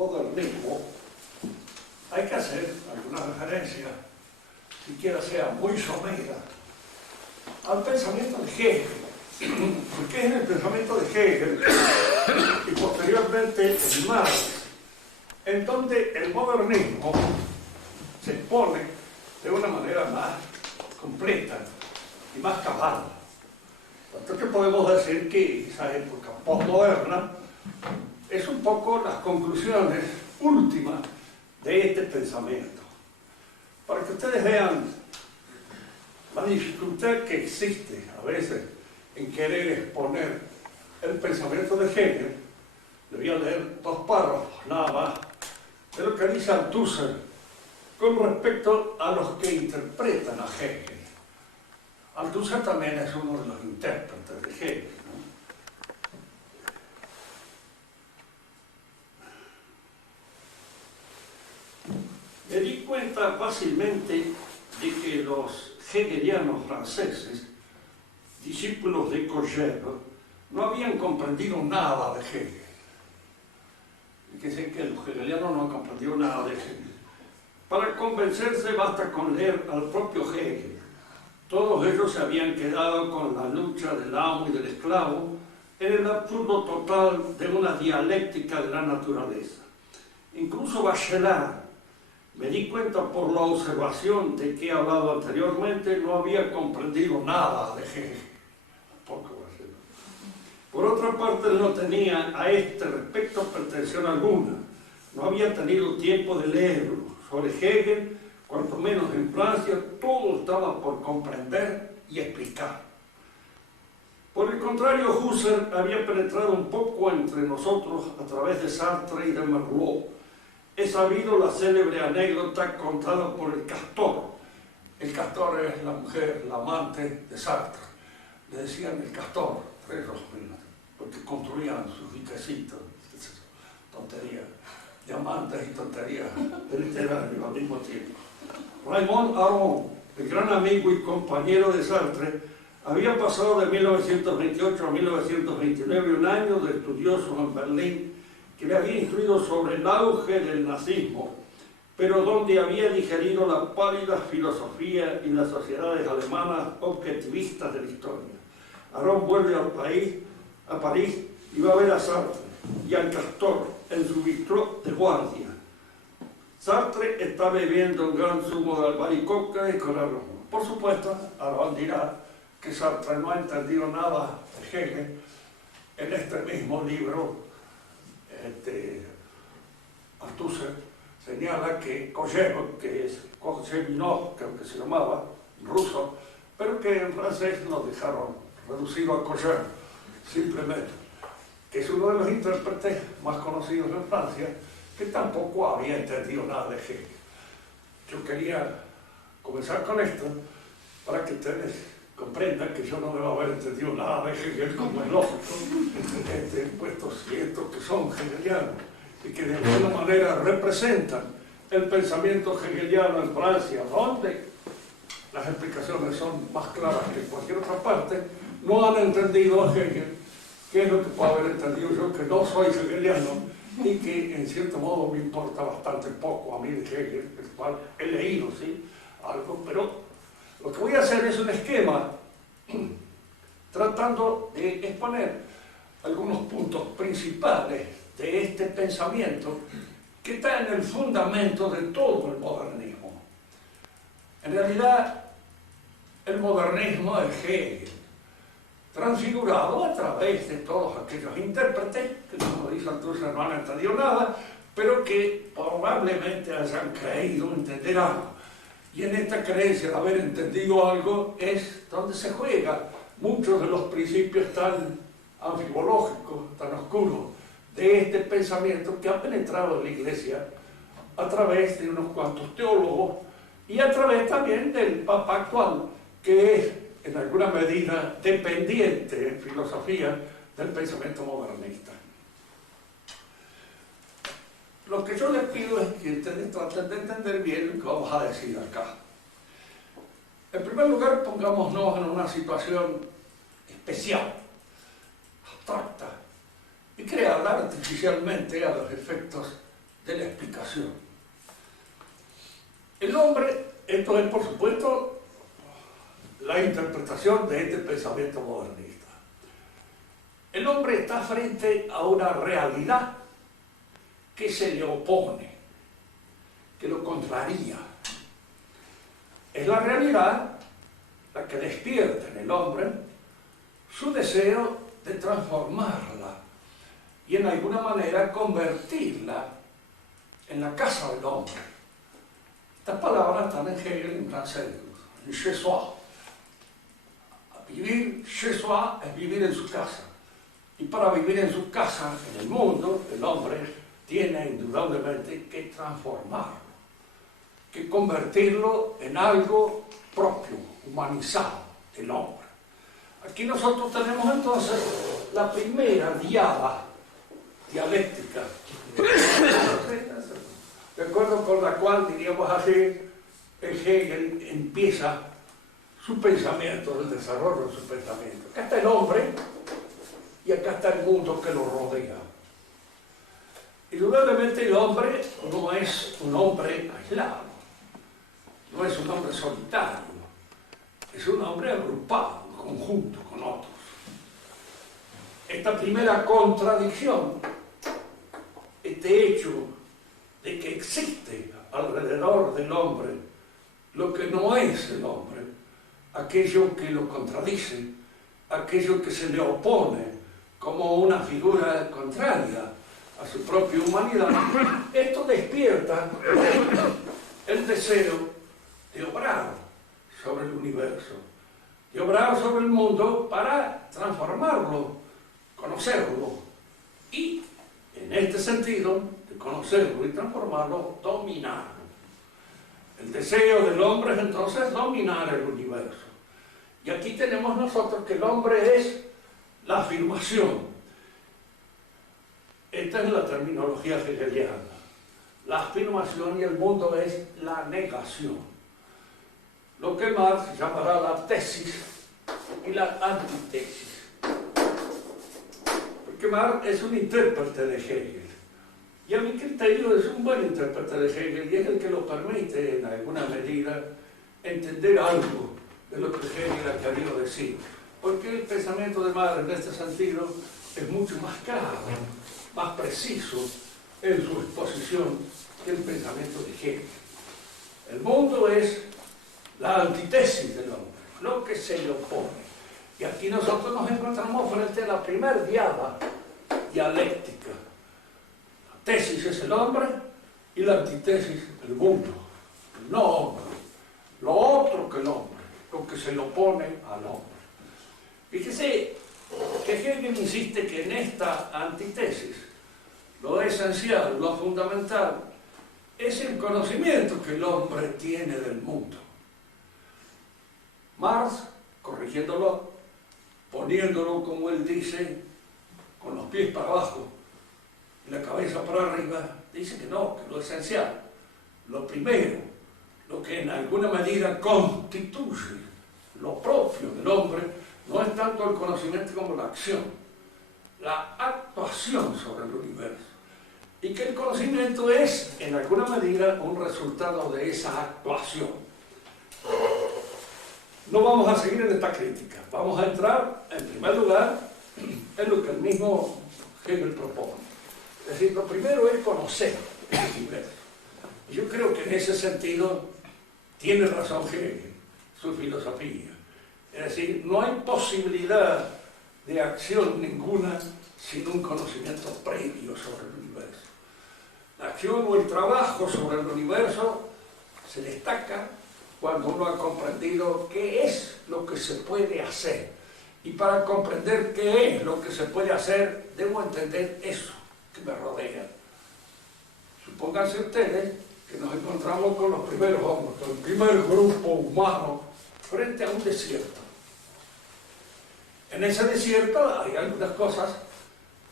modernismo, hay que hacer alguna referencia, siquiera sea muy somera, al pensamiento de Hegel. Porque es en el pensamiento de Hegel y posteriormente en Marx, en donde el modernismo se expone de una manera más completa y más cabal. Tanto que podemos decir que esa época postmoderna es un poco las conclusiones últimas de este pensamiento. Para que ustedes vean la dificultad que existe a veces en querer exponer el pensamiento de Hegel, le voy a leer 2 párrafos nada más de lo que dice Althusser con respecto a los que interpretan a Hegel. Althusser también es uno de los intérpretes de Hegel, ¿no? Me di cuenta fácilmente de que los hegelianos franceses, discípulos de Cogère, no habían comprendido nada de Hegel. Fíjense que los hegelianos no han comprendido nada de Hegel. Para convencerse basta con leer al propio Hegel. Todos ellos se habían quedado con la lucha del amo y del esclavo en el absurdo total de una dialéctica de la naturaleza. Incluso Bachelard, me di cuenta por la observación de que he hablado anteriormente, no había comprendido nada de Hegel. Tampoco Bachelard. Por otra parte, no tenía a este respecto pretensión alguna. No había tenido tiempo de leerlo. Sobre Hegel, cuanto menos en Francia, todo estaba por comprender y explicar. Por el contrario, Husserl había penetrado un poco entre nosotros a través de Sartre y de Merleau. He sabido la célebre anécdota contada por el Castor. El Castor es la mujer, la amante de Sartre. Le decían el Castor, porque construían sus diquecitos, tonterías, diamantes y tonterías literarias al mismo tiempo. Raymond Aron, el gran amigo y compañero de Sartre, había pasado de 1928 a 1929 un año de estudioso en Berlín que le había instruido sobre el auge del nazismo, pero donde había digerido la pálida filosofía y las sociedades alemanas objetivistas de la historia. Aron vuelve a París y va a ver a Sartre y al Castor en su bistrot de guardia. Sartre está bebiendo un gran zumo de albaricoque con aroma. Por supuesto, Aron dirá que Sartre no ha entendido nada de Hegel. En este mismo libro, Althusser señala que Cogère, que es Kochevinov, creo que se llamaba, ruso, pero que en francés lo dejaron reducido a Cogère, simplemente, que es uno de los intérpretes más conocidos en Francia, que tampoco había entendido nada de Hegel. Yo quería comenzar con esto para que ustedes comprendan que yo no debo haber entendido nada de Hegel, como es lógico, puestos ciertos que son hegelianos y que de alguna manera representan el pensamiento hegeliano en Francia, donde las explicaciones son más claras que en cualquier otra parte, no han entendido a Hegel, que es lo que puedo haber entendido yo, que no soy hegeliano y que en cierto modo me importa bastante poco a mí de Hegel, el cual he leído, ¿sí?, algo, pero lo que voy a hacer es un esquema tratando de exponer algunos puntos principales de este pensamiento que está en el fundamento de todo el modernismo. En realidad, el modernismo es Hegel, transfigurado a través de todos aquellos intérpretes que, como dice Althusser, no han entendido nada, pero que probablemente hayan creído entender algo. Y en esta creencia de haber entendido algo es donde se juega muchos de los principios tan anfibológicos, tan oscuros, de este pensamiento que ha penetrado en la Iglesia a través de unos cuantos teólogos y a través también del Papa actual, que es en alguna medida dependiente en filosofía del pensamiento modernista. Lo que yo les pido es que ustedes traten de entender bien lo que vamos a decir acá. En primer lugar, pongámonos en una situación especial, abstracta, y creada artificialmente a los efectos de la explicación. El hombre, esto es por supuesto la interpretación de este pensamiento modernista. El hombre está frente a una realidad que se le opone, que lo contraría. Es la realidad la que despierta en el hombre su deseo de transformarla y en alguna manera convertirla en la casa del hombre. Estas palabras están en Hegel en francés, en chez soi. Vivir chez soi es vivir en su casa. Y para vivir en su casa, en el mundo, el hombre tiene indudablemente que transformarlo, que convertirlo en algo propio, humanizado, el hombre. Aquí nosotros tenemos entonces la primera diada dialéctica, de acuerdo con la cual, diríamos así, Hegel empieza su pensamiento, el desarrollo de su pensamiento. Acá está el hombre y acá está el mundo que lo rodea. Indudablemente el hombre no es un hombre aislado, no es un hombre solitario, es un hombre agrupado, en conjunto con otros. Esta primera contradicción, este hecho de que existe alrededor del hombre lo que no es el hombre, aquello que lo contradice, aquello que se le opone como una figura contraria a su propia humanidad, esto despierta el deseo de obrar sobre el universo, de obrar sobre el mundo para transformarlo, conocerlo y, en este sentido, de conocerlo y transformarlo, dominarlo. El deseo del hombre es entonces dominar el universo. Y aquí tenemos nosotros que el hombre es la afirmación. Esta es la terminología hegeliana. La afirmación y el mundo es la negación. Lo que Marx llamará la tesis y la antitesis. Porque Marx es un intérprete de Hegel. Y a mi criterio es un buen intérprete de Hegel y es el que lo permite, en alguna medida, entender algo de lo que Hegel ha querido decir. Porque el pensamiento de Marx en este sentido es mucho más claro, más preciso en su exposición que el pensamiento de Hegel. El mundo es la antitesis del hombre, lo que se le opone. Y aquí nosotros nos encontramos frente a la primera diada dialéctica. La tesis es el hombre y la antitesis el mundo, el no hombre, lo otro que el hombre, lo que se le opone al hombre. Fíjese que Hegel insiste que en esta antitesis lo esencial, lo fundamental, es el conocimiento que el hombre tiene del mundo. Marx, corrigiéndolo, poniéndolo, como él dice, con los pies para abajo y la cabeza para arriba, dice que no, que lo esencial, lo primero, lo que en alguna medida constituye lo propio del hombre, no es tanto el conocimiento como la acción, la actuación sobre el universo. Y que el conocimiento es, en alguna medida, un resultado de esa actuación. No vamos a seguir en esta crítica, vamos a entrar, en primer lugar, en lo que el mismo Hegel propone. Es decir, lo primero es conocer el universo. Y yo creo que en ese sentido tiene razón Hegel, su filosofía. Es decir, no hay posibilidad de acción ninguna sin un conocimiento previo sobre el universo. La acción o el trabajo sobre el universo se destaca cuando uno ha comprendido qué es lo que se puede hacer. Y para comprender qué es lo que se puede hacer, debo entender eso que me rodea. Supónganse ustedes que nos encontramos con los primeros hombres, con el primer grupo humano, frente a un desierto. En ese desierto hay algunas cosas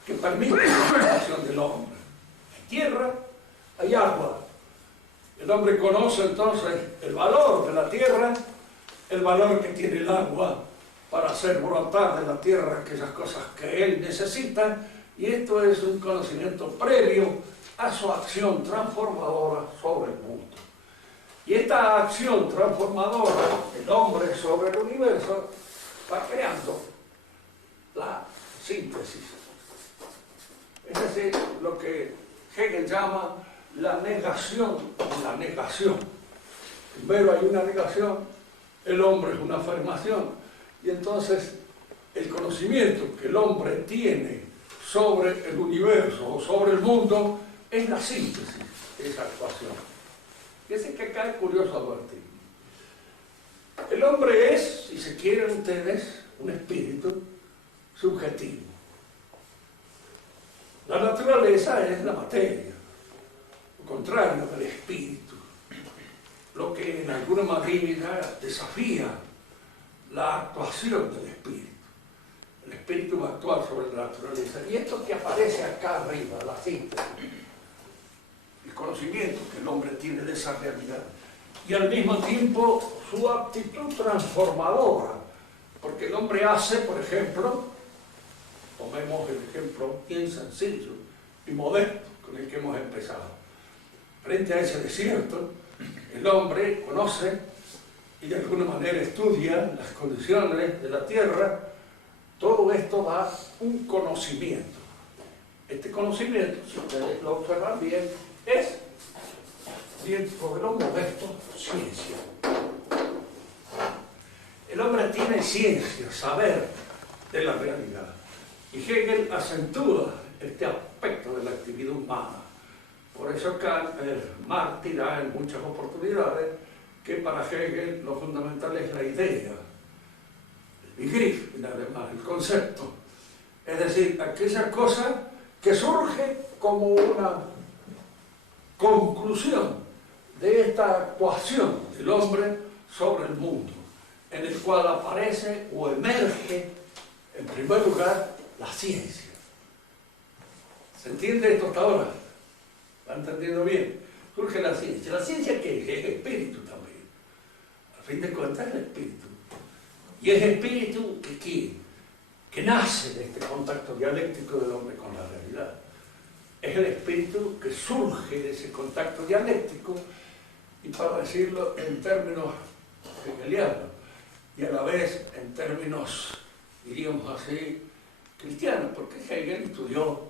que permiten la acción del hombre. Hay tierra, hay agua. El hombre conoce entonces el valor de la tierra, el valor que tiene el agua para hacer brotar de la tierra aquellas cosas que él necesita, y esto es un conocimiento previo a su acción transformadora sobre el mundo. Y esta acción transformadora del hombre sobre el universo va creando la síntesis. Es decir, lo que Hegel llama la negación de la negación. Primero hay una negación, el hombre es una afirmación, y entonces el conocimiento que el hombre tiene sobre el universo o sobre el mundo es la síntesis de esa actuación. Fíjense que acá es curioso advertir. El hombre es, si se quieren ustedes, un espíritu subjetivo. La naturaleza es la materia, lo contrario del espíritu, lo que en alguna manera desafía la actuación del espíritu. El espíritu va a actuar sobre la naturaleza. Y esto que aparece acá arriba, la síntesis, el conocimiento que el hombre tiene de esa realidad, y al mismo tiempo su aptitud transformadora, porque el hombre hace, por ejemplo, tomemos el ejemplo bien sencillo y modesto con el que hemos empezado. Frente a ese desierto, el hombre conoce y de alguna manera estudia las condiciones de la tierra. Todo esto da un conocimiento. Este conocimiento, si ustedes lo observan bien, es, dentro de lo modesto, ciencia. El hombre tiene ciencia, saber de la realidad. Y Hegel acentúa este aspecto de la actividad humana. Por eso Marx dirá en muchas oportunidades que para Hegel lo fundamental es la idea, el Begriff, además, el concepto. Es decir, aquella cosa que surge como una conclusión de esta actuación del hombre sobre el mundo, en el cual aparece o emerge, en primer lugar, la ciencia. ¿Se entiende esto hasta ahora? ¿Está entendiendo bien? Surge la ciencia. ¿La ciencia qué es? Es espíritu también. A fin de cuentas es el espíritu. Y es espíritu que nace de este contacto dialéctico del hombre con la realidad. Es el espíritu que surge de ese contacto dialéctico, y para decirlo en términos hegelianos, y a la vez en términos, diríamos así, cristianos, porque Hegel estudió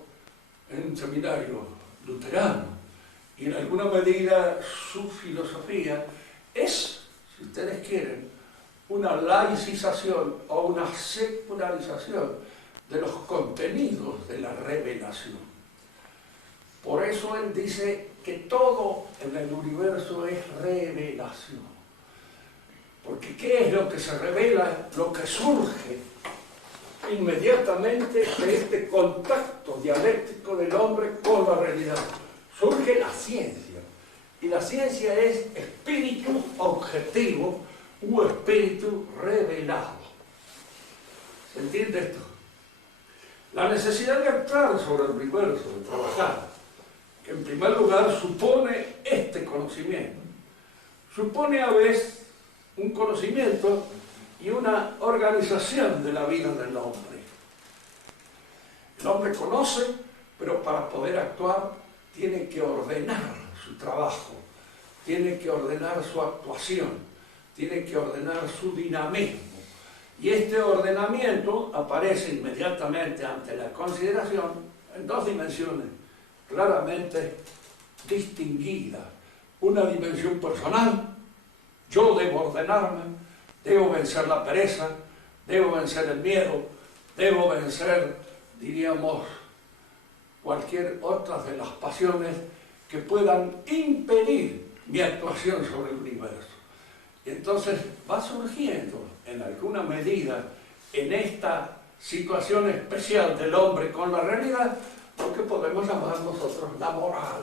en un seminario luterano, y en alguna medida su filosofía es, si ustedes quieren, una laicización o una secularización de los contenidos de la revelación. Por eso él dice que todo en el universo es revelación. Porque ¿qué es lo que se revela? Lo que surge inmediatamente de este contacto dialéctico del hombre con la realidad. Surge la ciencia. Y la ciencia es espíritu objetivo u espíritu revelado. ¿Se entiende esto? La necesidad de actuar sobre el universo, de trabajar, que en primer lugar supone este conocimiento. Supone a veces un conocimiento y una organización de la vida del hombre. El hombre conoce, pero para poder actuar tiene que ordenar su trabajo, tiene que ordenar su actuación, tiene que ordenar su dinamismo. Y este ordenamiento aparece inmediatamente ante la consideración en dos dimensiones claramente distinguidas. Una dimensión personal: yo debo ordenarme, debo vencer la pereza, debo vencer el miedo, debo vencer, diríamos, cualquier otra de las pasiones que puedan impedir mi actuación sobre el universo. Y entonces va surgiendo, en alguna medida, en esta situación especial del hombre con la realidad, lo que podemos llamar nosotros la moral.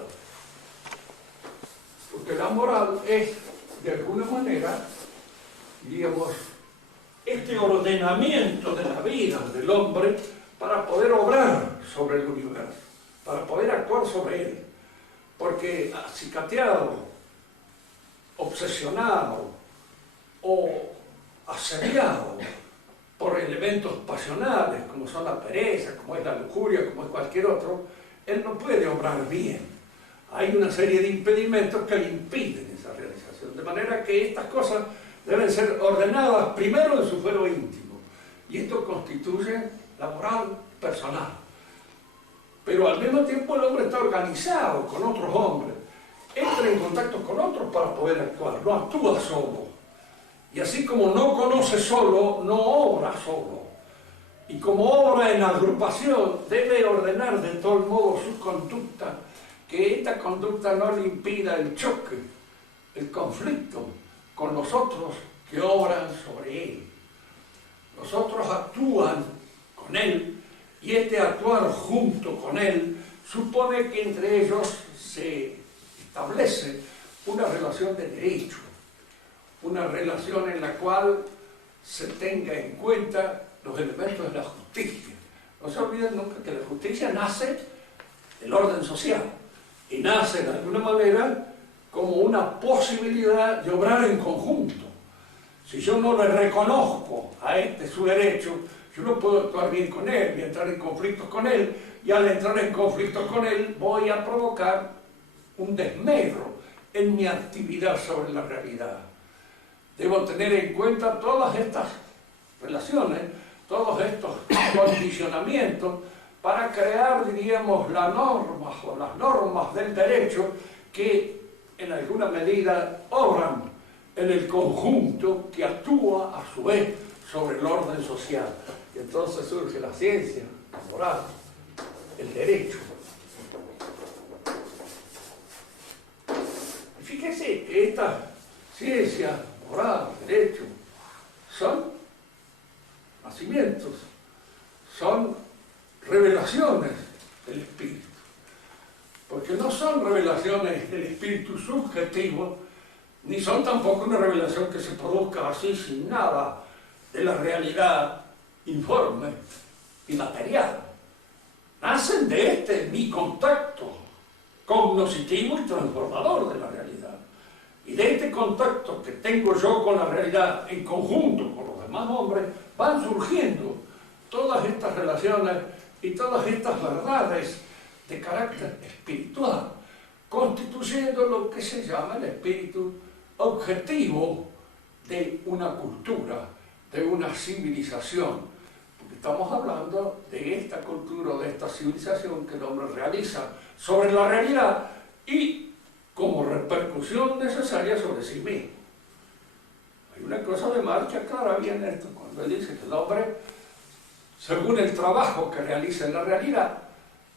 Porque la moral es, de alguna manera, diríamos, este ordenamiento de la vida del hombre para poder obrar sobre el universo, para poder actuar sobre él. Porque acicateado, obsesionado o asediado por elementos pasionales, como son la pereza, como es la lujuria, como es cualquier otro, él no puede obrar bien. hay una serie de impedimentos que le impiden esa realización. De manera que estas cosas deben ser ordenadas primero en su fuero íntimo. Y esto constituye la moral personal. Pero al mismo tiempo el hombre está organizado con otros hombres. Entra en contacto con otros para poder actuar. No actúa solo. Y así como no conoce solo, no obra solo. Y como obra en agrupación, debe ordenar de todo modo su conducta, que esta conducta no le impida el choque, el conflicto con los otros que obran sobre él. Los otros actúan con él, y este actuar junto con él supone que entre ellos se establece una relación de derecho, una relación en la cual se tenga en cuenta los elementos de la justicia. No se olviden nunca que la justicia nace del orden social y nace de alguna manera como una posibilidad de obrar en conjunto. Si yo no le reconozco a este su derecho, yo no puedo actuar bien con él, voy a entrar en conflictos con él, y al entrar en conflictos con él voy a provocar un desmedro en mi actividad sobre la realidad. Debo tener en cuenta todas estas relaciones, todos estos condicionamientos, para crear, diríamos, las normas o las normas del derecho que en alguna medida obran en el conjunto que actúa a su vez sobre el orden social. Y entonces surge la ciencia, la moral, el derecho. Y fíjense que esta ciencia, moral, derecho, son nacimientos, son revelaciones del espíritu. Porque no son revelaciones del espíritu subjetivo, ni son tampoco una revelación que se produzca así sin nada de la realidad informe y material. Nacen de mi contacto cognoscitivo y transformador de la realidad. Y de este contacto que tengo yo con la realidad en conjunto con los demás hombres, van surgiendo todas estas relaciones y todas estas verdades de carácter espiritual, constituyendo lo que se llama el espíritu objetivo de una cultura, de una civilización. Porque estamos hablando de esta cultura o de esta civilización que el hombre realiza sobre la realidad y como repercusión necesaria sobre sí mismo. Hay una cosa de marcha clara bien esto, cuando él dice que el hombre, según el trabajo que realiza en la realidad,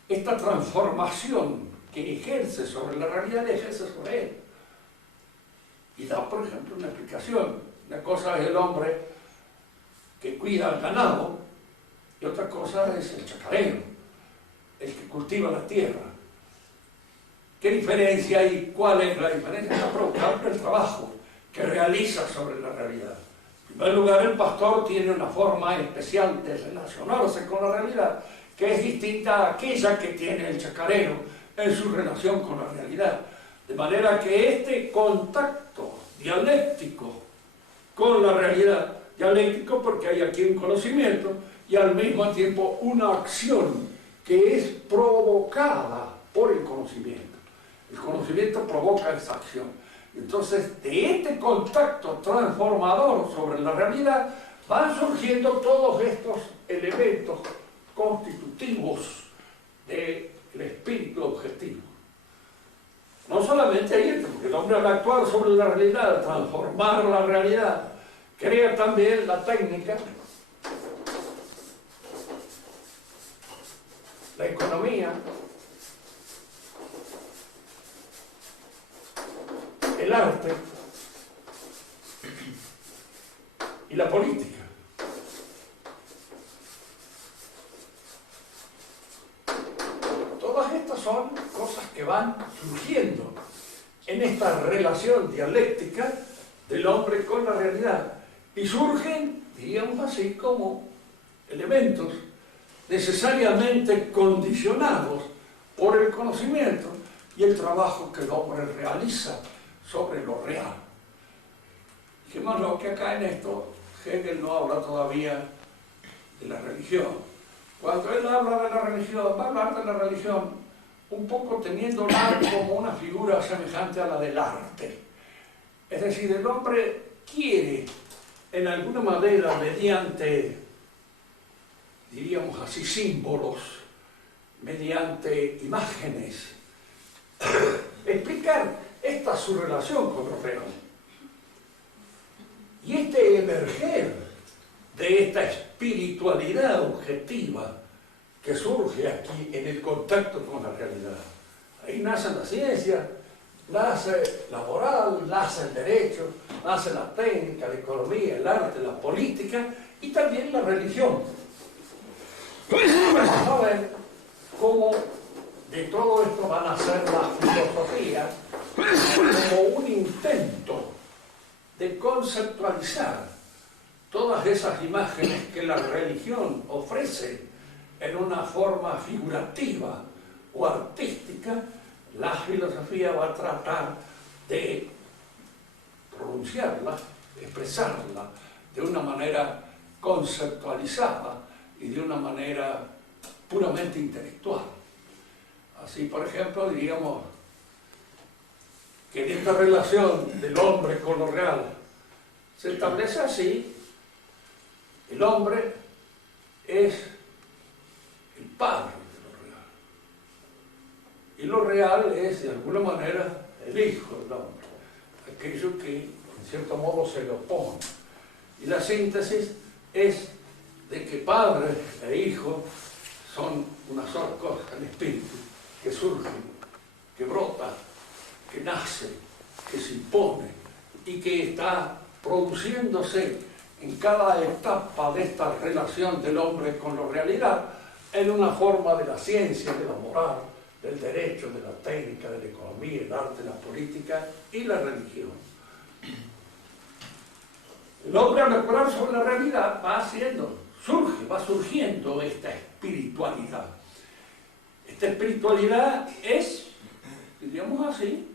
esta transformación que ejerce sobre la realidad, la ejerce sobre él. Y da, por ejemplo, una explicación. Una cosa es el hombre que cuida al ganado y otra cosa es el chacarero, el que cultiva la tierra. ¿Qué diferencia hay? ¿Cuál es la diferencia? Está provocada por el trabajo que realiza sobre la realidad. En primer lugar, el pastor tiene una forma especial de relacionarse con la realidad que es distinta a aquella que tiene el chacarero en su relación con la realidad. De manera que este contacto dialéctico con la realidad, dialéctico porque hay aquí un conocimiento y al mismo tiempo una acción que es provocada por el conocimiento. El conocimiento provoca esa acción. Entonces, de este contacto transformador sobre la realidad van surgiendo todos estos elementos constitutivos del espíritu objetivo. No solamente hay esto, porque el hombre al actuar sobre la realidad, al transformar la realidad, crea también la técnica, la economía, el arte y la política. Todas estas son cosas que van surgiendo en esta relación dialéctica del hombre con la realidad y surgen, digamos así, como elementos necesariamente condicionados por el conocimiento y el trabajo que el hombre realiza sobre lo real. Fijémonos que acá en esto Hegel no habla todavía de la religión. Cuando él habla de la religión, va a hablar de la religión un poco teniéndola como una figura semejante a la del arte. Es decir, el hombre quiere, en alguna manera, mediante, diríamos así, símbolos, mediante imágenes, explicar esta su relación con lo real. Y este emerger de esta espiritualidad objetiva que surge aquí en el contacto con la realidad. Ahí nace la ciencia, nace la moral, nace el derecho, nace la técnica, la economía, el arte, la política y también la religión. Vamos a ver cómo de todo esto va a nacer la filosofía como un intento de conceptualizar todas esas imágenes que la religión ofrece en una forma figurativa o artística. La filosofía va a tratar de pronunciarla, expresarla de una manera conceptualizada y de una manera puramente intelectual. Así, por ejemplo, diríamos que en esta relación del hombre con lo real se establece así: el hombre es el padre de lo real, y lo real es, de alguna manera, el hijo del hombre, aquello que, en cierto modo, se le opone. Y la síntesis es de que padre e hijo son una sola cosa, el espíritu, que surge, que brota, que nace, que se impone y que está produciéndose en cada etapa de esta relación del hombre con la realidad en una forma de la ciencia, de la moral, del derecho, de la técnica, de la economía, el arte, la política y la religión. El hombre, al operar sobre la realidad, va surgiendo esta espiritualidad. Esta espiritualidad es, diríamos así,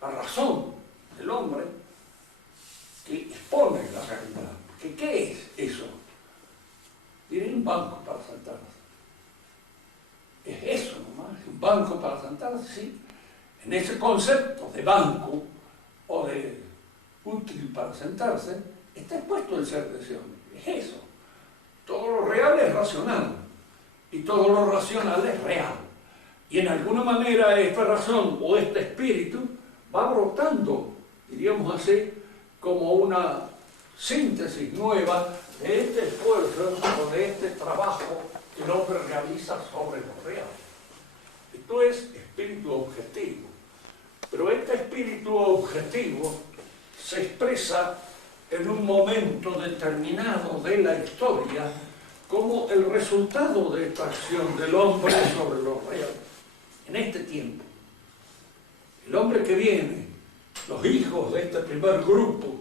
la razón del hombre que expone la realidad. ¿Qué es eso? Tiene un banco para sentarse. Es eso nomás, un banco para sentarse, sí. En ese concepto de banco o de útil para sentarse, está expuesto el ser de ese hombre. Es eso. Todo lo real es racional y todo lo racional es real. Y en alguna manera esta razón o este espíritu va brotando, diríamos así, como una síntesis nueva de este esfuerzo o de este trabajo que el hombre realiza sobre lo real. Esto es espíritu objetivo. Pero este espíritu objetivo se expresa en un momento determinado de la historia como el resultado de esta acción del hombre sobre lo real. En este tiempo, el hombre que viene, los hijos de este primer grupo,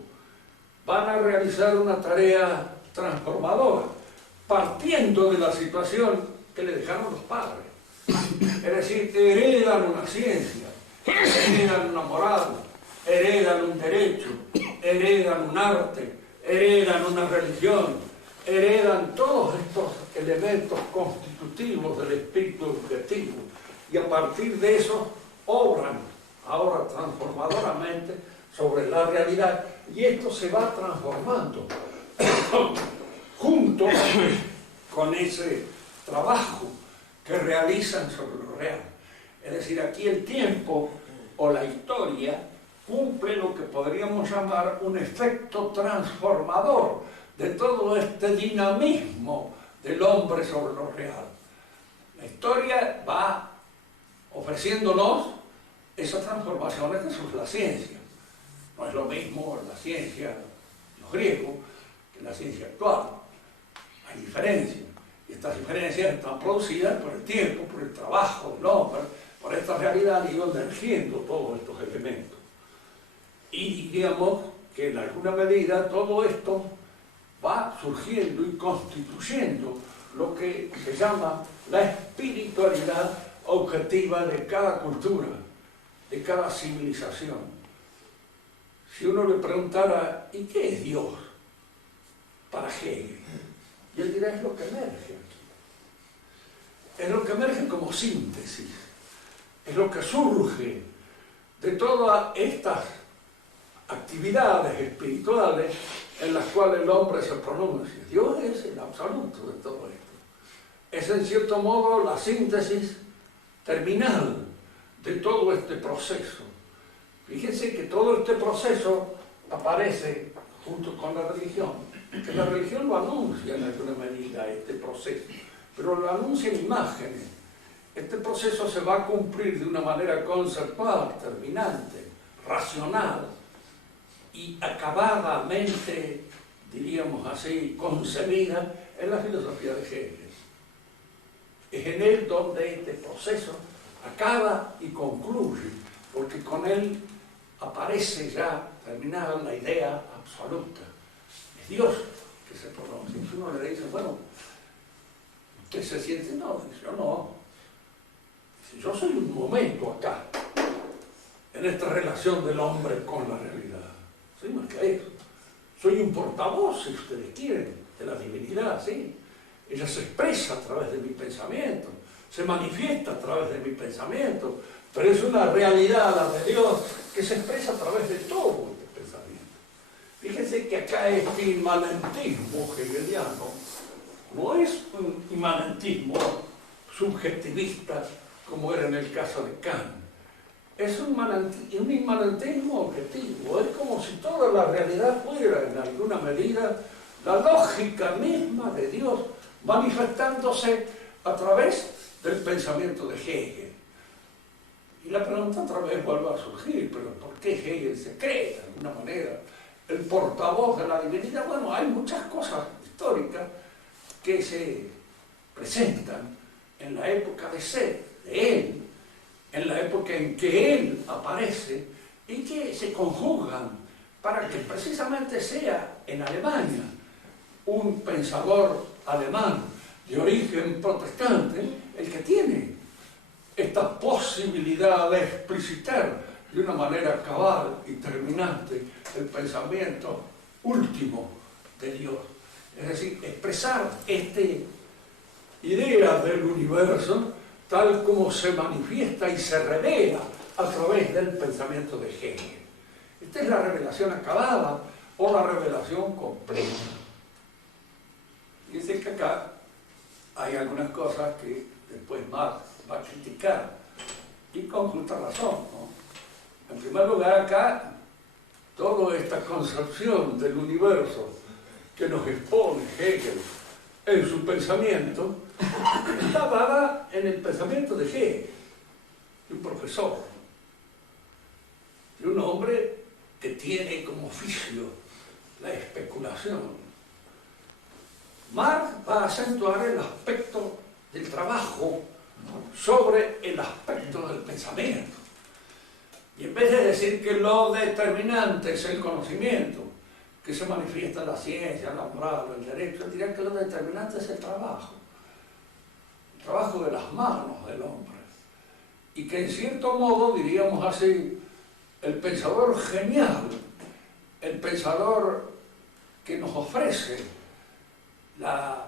van a realizar una tarea transformadora, partiendo de la situación que le dejaron los padres. Es decir, heredan una ciencia, heredan una moral, heredan un derecho, heredan un arte, heredan una religión, heredan todos estos elementos constitutivos del espíritu objetivo y a partir de eso obran ahora transformadoramente sobre la realidad y esto se va transformando junto con ese trabajo que realizan sobre lo real. Es decir, aquí el tiempo o la historia cumple lo que podríamos llamar un efecto transformador de todo este dinamismo del hombre sobre lo real. La historia va ofreciéndonos esas transformaciones que surge la ciencia. No es lo mismo la ciencia de los griegos que la ciencia actual. Hay diferencias. Y estas diferencias están producidas por el tiempo, por el trabajo del hombre, por esta realidad y van emergiendo todos estos elementos. Y diríamos que en alguna medida todo esto va surgiendo y constituyendo lo que se llama la espiritualidad objetiva de cada cultura, de cada civilización. Si uno le preguntara, ¿y qué es Dios para Hegel? Y él dirá, es lo que emerge aquí. Es lo que emerge como síntesis. es lo que surge de todas estas actividades espirituales en las cuales el hombre se pronuncia. Dios es el absoluto de todo esto. Es en cierto modo la síntesis terminal de todo este proceso. Fíjense que todo este proceso aparece junto con la religión, que la religión lo anuncia en alguna medida, este proceso, pero lo anuncia en imágenes. Este proceso se va a cumplir de una manera conceptual, terminante, racional y acabadamente, diríamos así, concebida en la filosofía de Hegel. Es en él donde este proceso acaba y concluye, porque con él aparece ya terminada la idea absoluta. Es Dios que se pronuncia. Y uno le dice, bueno, ¿usted se siente? No, dice, yo no. Dice, yo soy un momento acá, en esta relación del hombre con la realidad. Soy más que eso. Soy un portavoz, si ustedes quieren, de la divinidad, ¿sí? Ella se expresa a través de mi pensamiento, se manifiesta a través de mi pensamiento, pero es una realidad, la de Dios, que se expresa a través de todo este pensamiento. Fíjense que acá este inmanentismo hegeliano no es un inmanentismo subjetivista como era en el caso de Kant. Es un inmanentismo objetivo. Es como si toda la realidad fuera, en alguna medida, la lógica misma de Dios manifestándose a través del pensamiento de Hegel. Y la pregunta otra vez vuelve a surgir, pero ¿por qué Hegel se cree de alguna manera el portavoz de la divinidad? Bueno, hay muchas cosas históricas que se presentan en la época de él, en la época en que él aparece y que se conjugan para que precisamente sea en Alemania un pensador alemán de origen protestante el que tiene esta posibilidad de explicitar de una manera cabal y terminante el pensamiento último de Dios. Es decir, expresar esta idea del universo tal como se manifiesta y se revela a través del pensamiento de Hegel. Esta es la revelación acabada o la revelación completa. Fíjense que acá hay algunas cosas que después Marx va a criticar, y con justa razón, ¿no? En primer lugar, acá, toda esta concepción del universo que nos expone Hegel en su pensamiento, está dada en el pensamiento de Hegel, de un profesor, de un hombre que tiene como oficio la especulación. Marx va a acentuar el aspecto del trabajo sobre el aspecto del pensamiento. Y en vez de decir que lo determinante es el conocimiento, que se manifiesta en la ciencia, la moral, el derecho, él dirá que lo determinante es el trabajo de las manos del hombre. Y que en cierto modo, diríamos así, el pensador genial, el pensador que nos ofrece la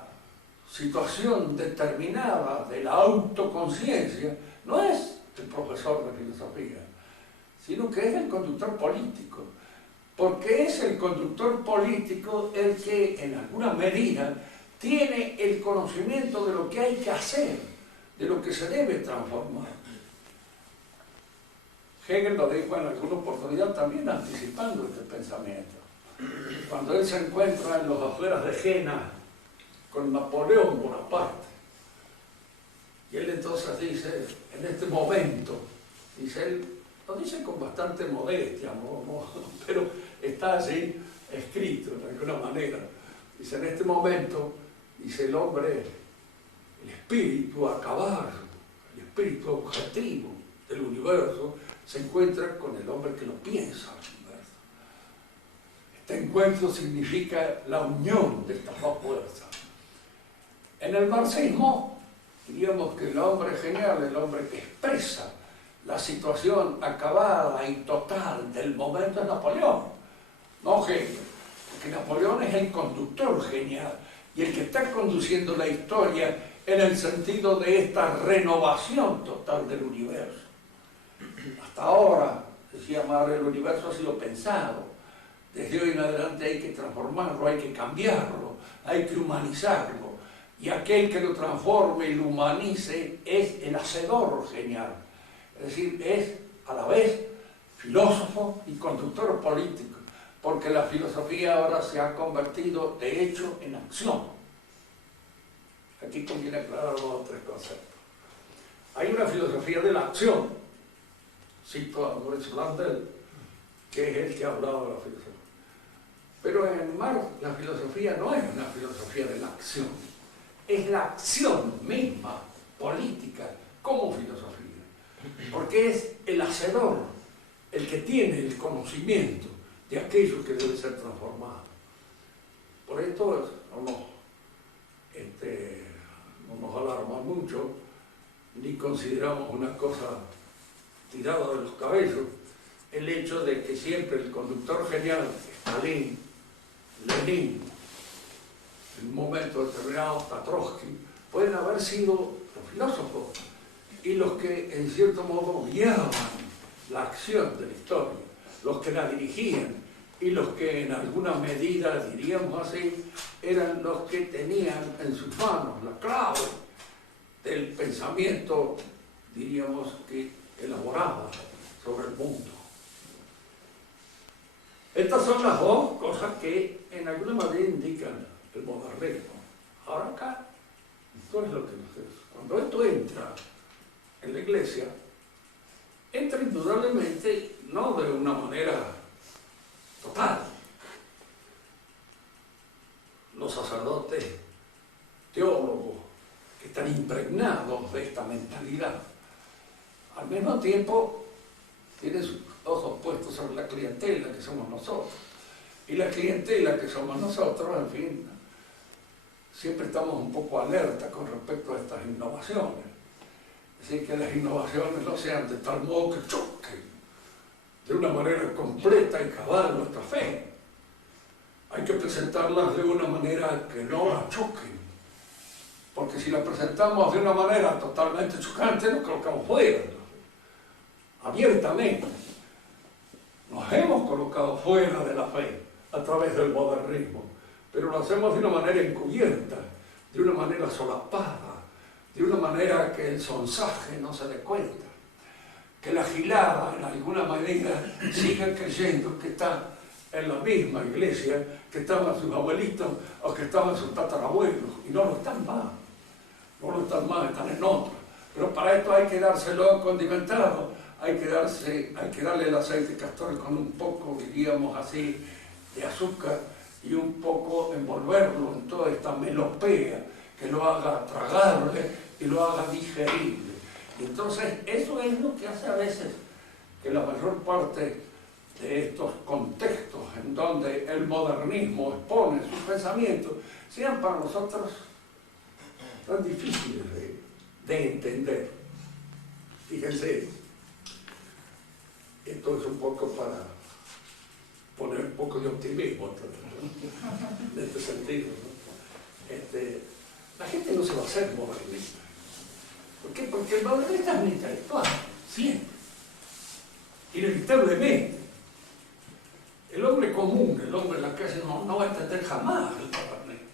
situación determinada de la autoconciencia, no es el profesor de filosofía, sino que es el conductor político, porque es el conductor político el que, en alguna medida, tiene el conocimiento de lo que hay que hacer, de lo que se debe transformar. Hegel lo dijo en alguna oportunidad también anticipando este pensamiento. Cuando él se encuentra en las afueras de Jena con Napoleón Bonaparte, y él entonces dice, en este momento, dice él, lo dice con bastante modestia, pero está así escrito de alguna manera, dice, en este momento, dice el hombre, el espíritu acabado, el espíritu objetivo del universo, se encuentra con el hombre que lo piensa el universo. Este encuentro significa la unión de estas dos fuerzas. En el marxismo, diríamos que el hombre genial, el hombre que expresa la situación acabada y total del momento es Napoleón, no Hegel, porque Napoleón es el conductor genial y el que está conduciendo la historia en el sentido de esta renovación total del universo. Hasta ahora, decía Marx, el universo ha sido pensado. Desde hoy en adelante hay que transformarlo, hay que cambiarlo, hay que humanizarlo. Y aquel que lo transforme y lo humanice es el hacedor genial. Es decir, es a la vez filósofo y conductor político, porque la filosofía ahora se ha convertido de hecho en acción. Aquí conviene aclarar dos o tres conceptos. Hay una filosofía de la acción, cito a Maurice Blondel, que es el que ha hablado de la filosofía. Pero en Marx la filosofía no es una filosofía de la acción, es la acción misma política como filosofía, porque es el hacedor, el que tiene el conocimiento de aquello que debe ser transformado. Por esto no nos alarma mucho, ni consideramos una cosa tirada de los cabellos, el hecho de que siempre el conductor genial, Stalin, Lenin, en un momento determinado hasta Trotsky, pueden haber sido los filósofos y los que en cierto modo guiaban la acción de la historia, los que la dirigían y los que en alguna medida, diríamos así, eran los que tenían en sus manos la clave del pensamiento, diríamos, que elaboraba sobre el mundo. Estas son las dos cosas que en alguna manera indican el modernismo. Ahora acá, esto es lo que nos es. Cuando esto entra en la iglesia, entra indudablemente no de una manera total. Los sacerdotes teólogos que están impregnados de esta mentalidad, al mismo tiempo tienen sus ojos puestos sobre la clientela que somos nosotros. Y la clientela que somos nosotros, en fin, siempre estamos un poco alerta con respecto a estas innovaciones. Es decir, que las innovaciones no sean de tal modo que choquen de una manera completa y cabal nuestra fe. Hay que presentarlas de una manera que no la choquen, porque si la presentamos de una manera totalmente chocante, nos colocamos fuera, abiertamente. Nos hemos colocado fuera de la fe a través del modernismo, pero lo hacemos de una manera encubierta, de una manera solapada, de una manera que el sonsaje no se dé cuenta, que la gilada en alguna manera siga creyendo que está en la misma iglesia que estaban sus abuelitos o que estaban sus tatarabuelos, y no lo están más, están en otra. Pero para esto hay que dárselo condimentado, hay que darle el aceite castor con un poco, diríamos así, de azúcar y un poco envolverlo en toda esta melopea que lo haga tragable y lo haga digerible. Y entonces eso es lo que hace a veces que la mayor parte de estos contextos en donde el modernismo expone sus pensamientos sean para nosotros tan difíciles de entender. Fíjense, esto es un poco para poner un poco de optimismo en este sentido, ¿no? La gente no se va a hacer modernista. ¿Por qué? Porque el modernista es un intelectual, siempre, inevitablemente. El hombre común, el hombre en la calle no va a entender jamás el modernismo,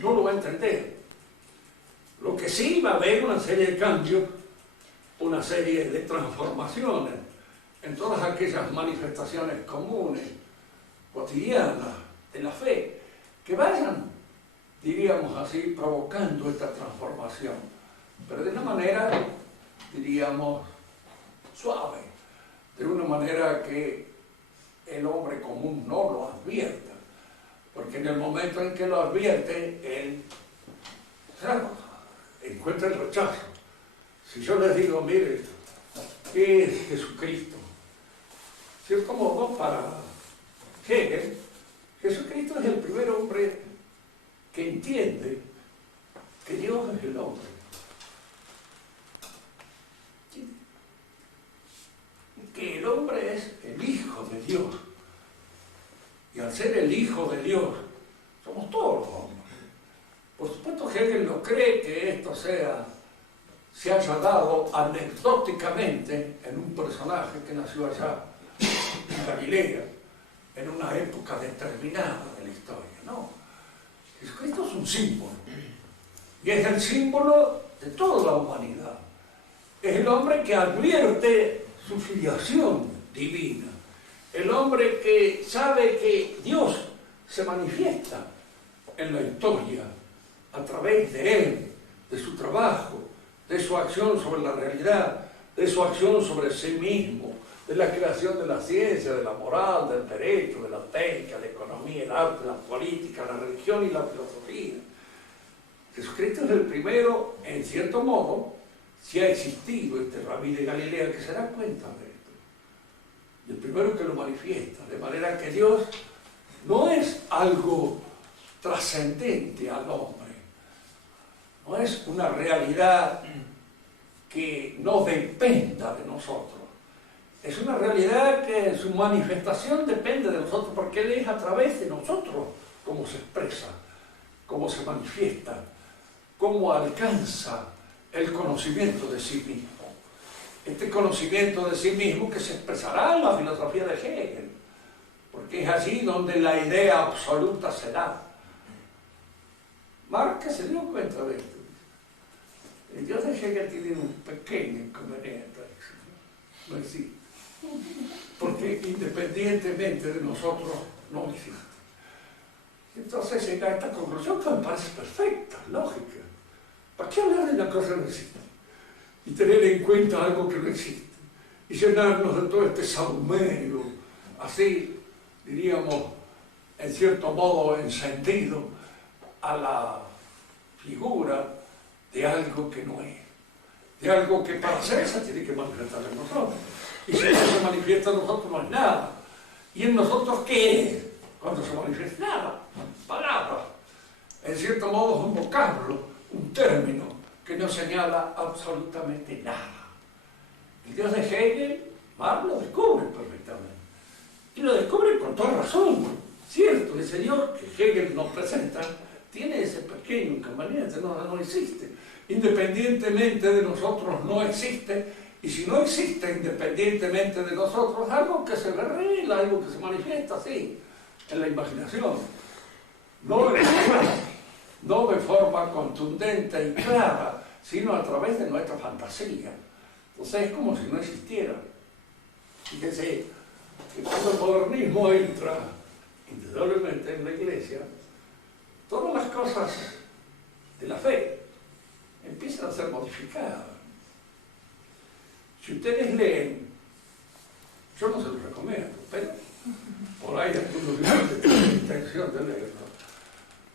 no lo va a entender. Lo que sí va a haber una serie de cambios, una serie de transformaciones en todas aquellas manifestaciones comunes, cotidianas de la fe, que vayan, diríamos así, provocando esta transformación, pero de una manera, diríamos, suave, de una manera que el hombre común no lo advierta, porque en el momento en que lo advierte, él, claro, encuentra el rechazo. Si yo les digo, mire, ¿qué es Jesucristo? Cierto modo, para Hegel, Jesucristo es el primer hombre que entiende que Dios es el hombre. Que el hombre es el Hijo de Dios. Y al ser el Hijo de Dios, somos todos los hombres. Por supuesto, Hegel no cree que esto sea se haya dado anecdóticamente en un personaje que nació allá en Galilea, en una época determinada de la historia. No, Jesucristo es un símbolo, y es el símbolo de toda la humanidad. Es el hombre que advierte su filiación divina, el hombre que sabe que Dios se manifiesta en la historia a través de él, de su trabajo, de su acción sobre la realidad, de su acción sobre sí mismo, de la creación de la ciencia, de la moral, del derecho, de la técnica, la economía, el arte, la política, la religión y la filosofía. Jesucristo es el primero, en cierto modo, si ha existido este rabí de Galilea que se da cuenta de esto. Y el primero que lo manifiesta, de manera que Dios no es algo trascendente al hombre, no es una realidad que no dependa de nosotros. Es una realidad que su manifestación depende de nosotros, porque Él es a través de nosotros cómo se expresa, cómo se manifiesta, cómo alcanza el conocimiento de sí mismo. Este conocimiento de sí mismo que se expresará en la filosofía de Hegel, porque es allí donde la idea absoluta se da. Marx se dio cuenta de esto. El Dios de Hegel tiene un pequeño inconveniente, no existe, porque independientemente de nosotros no existe. Entonces llega a esta conclusión que me parece perfecta, lógica. ¿Para qué hablar de una cosa que no existe? Y tener en cuenta algo que no existe. Y llenarnos de todo este saumerio, así, diríamos, en cierto modo encendido a la figura de algo que no es. De algo que para ser se tiene que manifestar en nosotros. Y si no se manifiesta en nosotros no es nada. ¿Y en nosotros qué es? Cuando se manifiesta nada, palabras. En cierto modo es un vocablo, un término que no señala absolutamente nada. El Dios de Hegel, Marx lo descubre perfectamente. Y lo descubre con toda razón. Cierto, ese Dios que Hegel nos presenta tiene ese pequeño inconveniente, no existe. Independientemente de nosotros no existe, y si no existe independientemente de nosotros, algo que se revela, algo que se manifiesta así, en la imaginación. No de forma contundente y clara, sino a través de nuestra fantasía. Entonces es como si no existiera. Fíjense que cuando el modernismo entra, indudablemente en la Iglesia, todas las cosas de la fe empiezan a ser modificadas. Si ustedes leen, yo no se los recomiendo, pero por ahí algunos que tienen la intención de leerlo,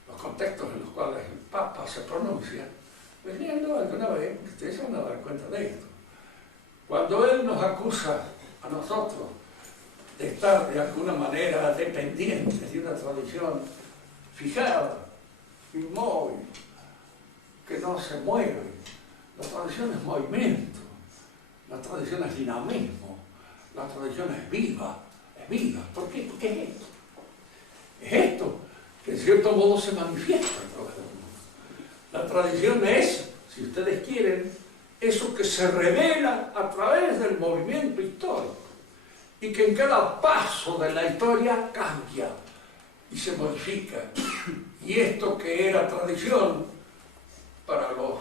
los contextos en los cuales el Papa se pronuncia, pues léanlo alguna vez, ustedes se van a dar cuenta de esto. Cuando Él nos acusa a nosotros de estar de alguna manera dependientes de una tradición fijada, inmóvil, que no se mueve, la tradición es movimiento, la tradición es dinamismo, la tradición es viva. ¿Por qué? Porque es esto. Es esto que en cierto modo se manifiesta en todo el mundo. La tradición es, si ustedes quieren, eso que se revela a través del movimiento histórico y que en cada paso de la historia cambia y se modifica. Y esto que era tradición para los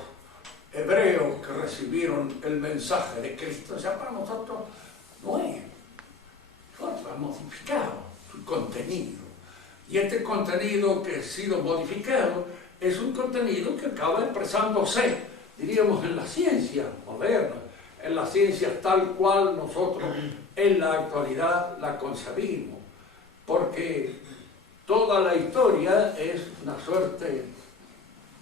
hebreos que recibieron el mensaje de Cristo, ya para nosotros no es. Nosotros hemos modificado su contenido. Y este contenido que ha sido modificado es un contenido que acaba expresándose, diríamos, en la ciencia moderna, en las ciencias tal cual nosotros en la actualidad la concebimos. Porque toda la historia es una suerte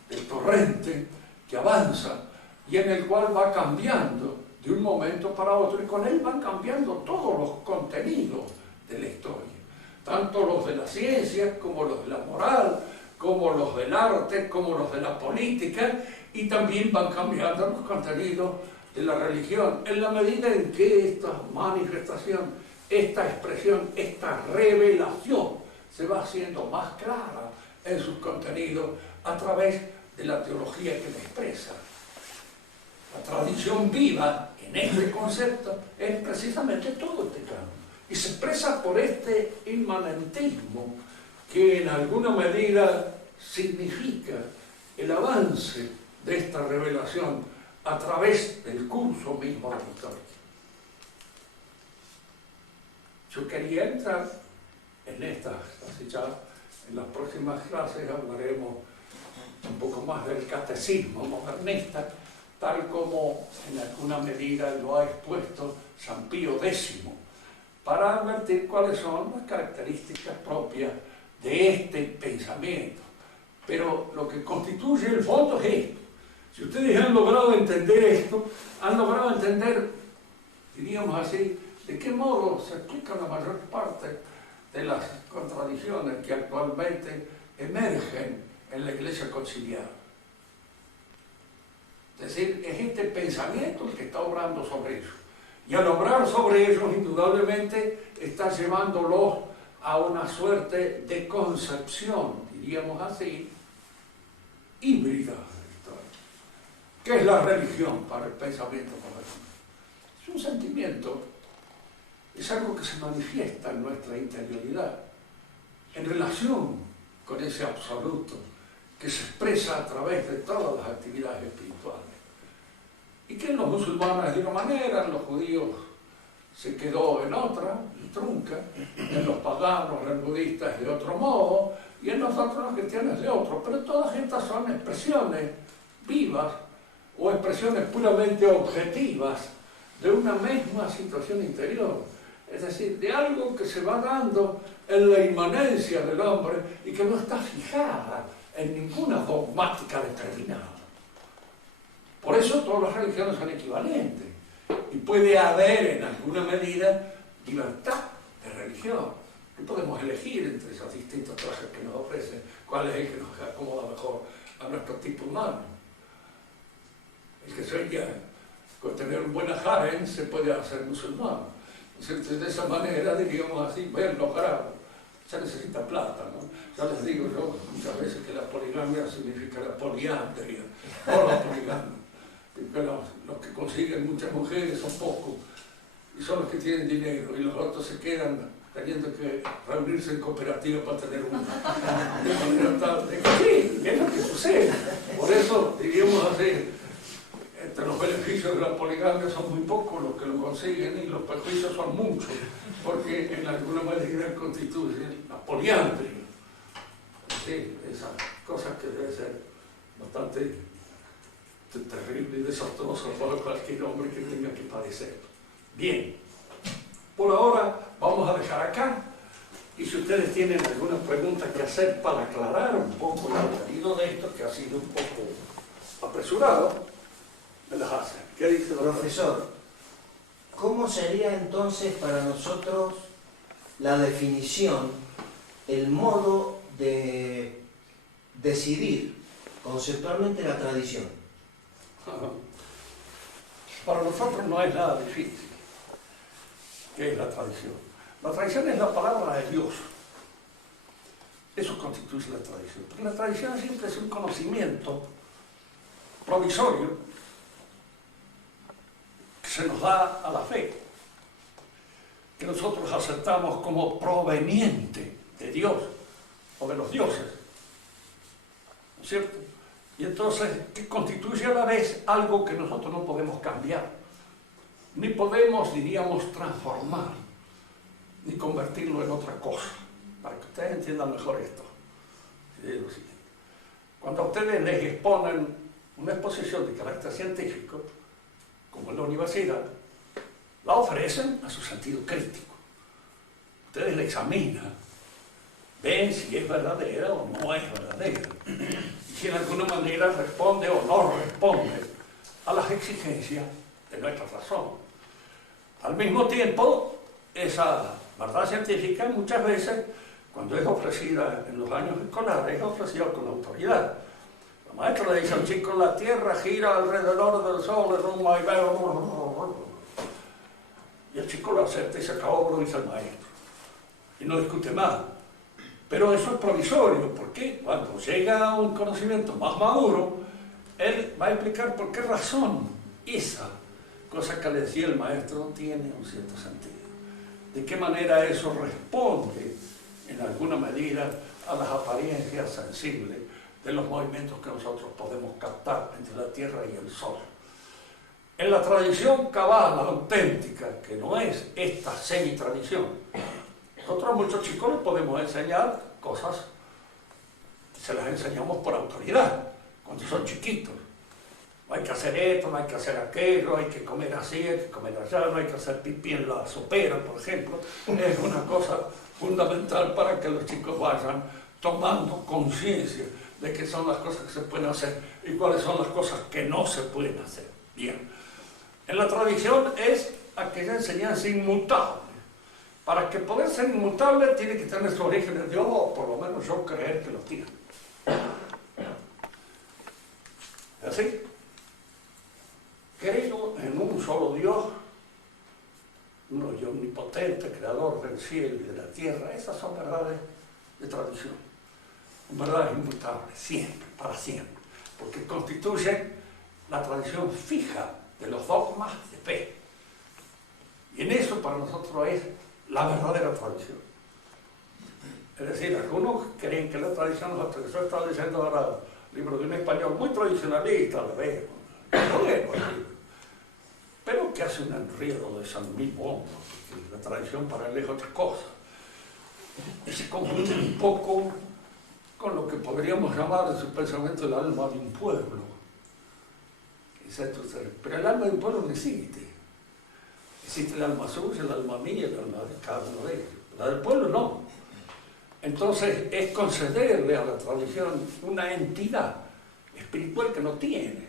de torrente que avanza y en el cual va cambiando de un momento para otro, y con él van cambiando todos los contenidos de la historia, tanto los de la ciencia como los de la moral, como los del arte, como los de la política, y también van cambiando los contenidos de la religión, en la medida en que esta manifestación, esta expresión, esta revelación se va haciendo más clara en sus contenidos a través de la teología que la expresa, a condición viva en este concepto es precisamente todo este campo. Y se expresa por este inmanentismo que en alguna medida significa el avance de esta revelación a través del curso mismo de la historia. Yo quería entrar en estas, así ya en las próximas clases hablaremos un poco más del catecismo modernista, tal como en alguna medida lo ha expuesto San Pío X, para advertir cuáles son las características propias de este pensamiento. Pero lo que constituye el fondo es esto. Si ustedes han logrado entender esto, han logrado entender, diríamos así, de qué modo se explica la mayor parte de las contradicciones que actualmente emergen en la Iglesia conciliar. Es decir, es este pensamiento el que está obrando sobre ellos. Y al obrar sobre ellos, indudablemente, está llevándolos a una suerte de concepción, diríamos así, híbrida. ¿Qué es la religión para el pensamiento moderno? Es un sentimiento, es algo que se manifiesta en nuestra interioridad, en relación con ese absoluto, que se expresa a través de todas las actividades espirituales. Y que en los musulmanes es de una manera, en los judíos se quedó en otra, y trunca, en los paganos, en los budistas de otro modo, y en nosotros los cristianos de otro. Pero todas estas son expresiones vivas o expresiones puramente objetivas de una misma situación interior. Es decir, de algo que se va dando en la inmanencia del hombre y que no está fijada en ninguna dogmática determinada. Por eso todas las religiones son equivalentes y puede haber en alguna medida libertad de religión. Y podemos elegir entre esos distintos trajes que nos ofrecen cuál es el que nos acomoda mejor a nuestro tipo humano. El que sueña con tener un buen harem se puede hacer musulmán. Entonces, de esa manera, diríamos así, bien logrado. Se necesita plata, ¿no? Ya les digo yo muchas veces que la poligamia significa la poliandria, no la poligamia. Porque los que consiguen muchas mujeres son pocos, y son los que tienen dinero, y los otros se quedan teniendo que reunirse en cooperativa para tener una. De manera tal de que sí, es lo que sucede. Por eso, diríamos así, entre los beneficios de la poligamia son muy pocos los que lo consiguen y los perjuicios son muchos, porque en alguna medida constituye la poliandria. Sí, esas cosas que deben ser bastante terribles y desastrosas para cualquier hombre que tenga que padecer. Bien, por ahora vamos a dejar acá, y si ustedes tienen alguna pregunta que hacer para aclarar un poco el contenido de esto, que ha sido un poco apresurado, me las hacen. ¿Qué dice el profesor? ¿Cómo sería entonces para nosotros la definición, el modo de decidir conceptualmente la tradición? Para nosotros no es nada difícil. ¿Qué es la tradición? La tradición es la palabra de Dios. Eso constituye la tradición. Porque la tradición siempre es un conocimiento provisorio que se nos da a la fe, que nosotros aceptamos como proveniente de Dios o de los dioses, ¿no es cierto? Y entonces, que constituye a la vez algo que nosotros no podemos cambiar, ni podemos, diríamos, transformar, ni convertirlo en otra cosa, para que ustedes entiendan mejor esto. Cuando a ustedes les exponen una exposición de carácter científico, como en la universidad, la ofrecen a su sentido crítico. Ustedes la examinan, ven si es verdadera o no es verdadera, y si en alguna manera responde o no responde a las exigencias de nuestra razón. Al mismo tiempo, esa verdad científica muchas veces, cuando es ofrecida en los años escolares, es ofrecida con autoridad. La maestra le dice al chico: la Tierra gira alrededor del Sol en un vaivén. Y el chico lo acepta y se acabó, lo dice el maestro. Y no discute más. Pero eso es provisorio, porque cuando llega a un conocimiento más maduro, él va a explicar por qué razón esa cosa que le decía el maestro tiene un cierto sentido. ¿De qué manera eso responde, en alguna medida, a las apariencias sensibles de los movimientos que nosotros podemos captar entre la Tierra y el Sol? En la tradición cabala auténtica, que no es esta semi-tradición, nosotros a muchos chicos les podemos enseñar cosas, se las enseñamos por autoridad, cuando son chiquitos. No hay que hacer esto, no hay que hacer aquello, hay que comer así, hay que comer allá, no hay que hacer pipí en la sopera, por ejemplo. Es una cosa fundamental para que los chicos vayan tomando conciencia de qué son las cosas que se pueden hacer y cuáles son las cosas que no se pueden hacer. Bien. En la tradición es aquella enseñanza inmutable. Para que poder ser inmutable tiene que tener su origen en Dios, o por lo menos yo creer que lo tiene. ¿Es así? Creo en un solo Dios, uno y omnipotente, creador del cielo y de la tierra. Esas son verdades de tradición, verdades inmutables, siempre, para siempre, porque constituyen la tradición fija de los dogmas de fe. Y en eso para nosotros es la verdadera tradición. Es decir, algunos creen que la tradición, nosotros, yo estaba diciendo ahora, libro de un español muy tradicionalista, lo veo, pero que hace un enredo de San Mil bombos, porque la tradición para él es otra cosa. Y se confunde un poco con lo que podríamos llamar en su pensamiento el alma de un pueblo. Pero el alma de un pueblo no existe. Existe el alma suya, el alma mía, el alma de cada uno de ellos. La del pueblo no. Entonces es concederle a la tradición una entidad espiritual que no tiene.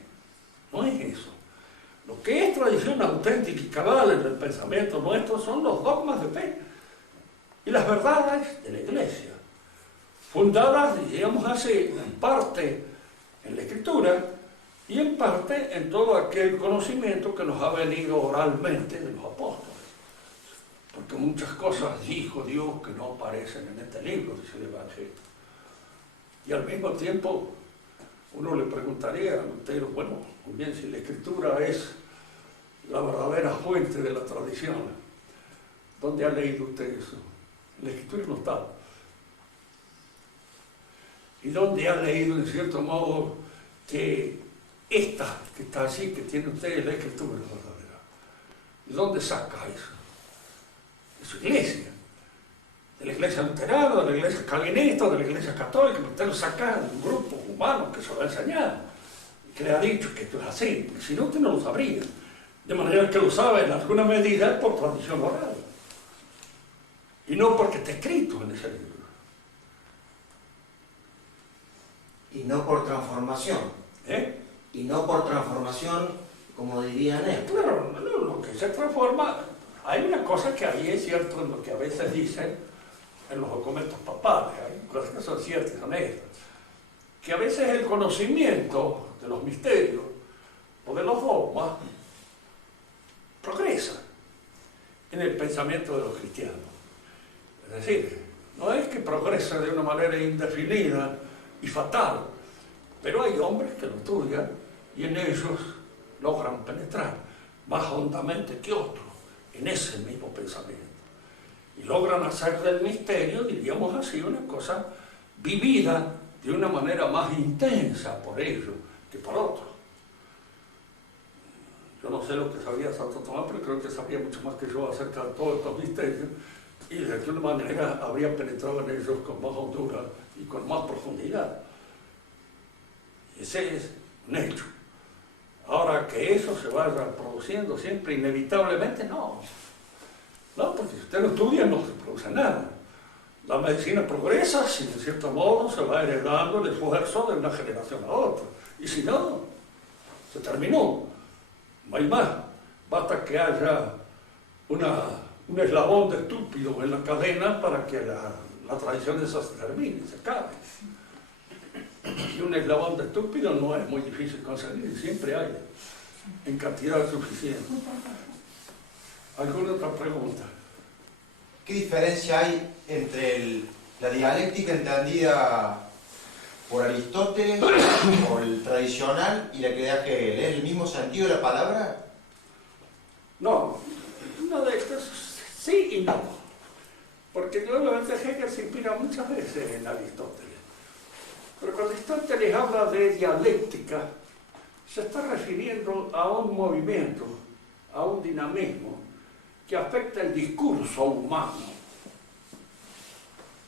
No es eso. Lo que es tradición auténtica y cabal en el pensamiento nuestro son los dogmas de fe y las verdades de la Iglesia, fundadas, digamos así, en parte en la Escritura y en parte en todo aquel conocimiento que nos ha venido oralmente de los apóstoles. Porque muchas cosas dijo Dios que no aparecen en este libro, dice el Evangelio. Y al mismo tiempo uno le preguntaría a Lutero, bueno, muy bien, si la Escritura es la verdadera fuente de la tradición, ¿dónde ha leído usted eso? La Escritura no está. ¿Y dónde ha leído, en cierto modo, que esta que está allí, que tiene usted, es la Escritura verdadera? ¿Y dónde saca eso? De su iglesia. De la iglesia luterana, de la iglesia calvinista, de la iglesia católica. Usted lo saca de un grupo humano que se lo ha enseñado y que le ha dicho que esto es así, porque si no usted no lo sabría. De manera que lo sabe en alguna medida por tradición oral y no porque está escrito en ese libro. Y no por transformación. Y no por transformación, como dirían ellos. Claro, lo que se transforma, hay una cosa que ahí es cierto en lo que a veces dicen en los documentos papales, hay cosas que son ciertas y honestas, que a veces el conocimiento de los misterios o de los dogmas progresa en el pensamiento de los cristianos. Es decir, no es que progrese de una manera indefinida y fatal, pero hay hombres que lo estudian y en ellos logran penetrar más hondamente que otros en ese mismo pensamiento. Y logran hacer del misterio, diríamos así, una cosa vivida de una manera más intensa por ellos que por otros. Yo no sé lo que sabía Santo Tomás, pero creo que sabía mucho más que yo acerca de todos estos misterios y de alguna manera habría penetrado en ellos con más hondura y con más profundidad. Ese es un hecho. Ahora, que eso se vaya produciendo siempre inevitablemente, no. No, porque si usted no estudia no se produce nada. La medicina progresa si en cierto modo se va heredando el esfuerzo de una generación a otra. Y si no, se terminó. No hay más. Basta que haya un eslabón de estúpidos en la cadena para que la tradición esa se termine, se acabe. Y un eslabón de estúpidos no es muy difícil conseguir, siempre hay, en cantidad suficiente. ¿Alguna otra pregunta? ¿Qué diferencia hay entre la dialéctica entendida por Aristóteles, por el tradicional y la que da Hegel. ¿Es el mismo sentido de la palabra? No, no de esto, sí y no. Porque nuevamente Hegel se inspira muchas veces en Aristóteles. Pero cuando Aristóteles habla de dialéctica, se está refiriendo a un movimiento, a un dinamismo que afecta el discurso humano.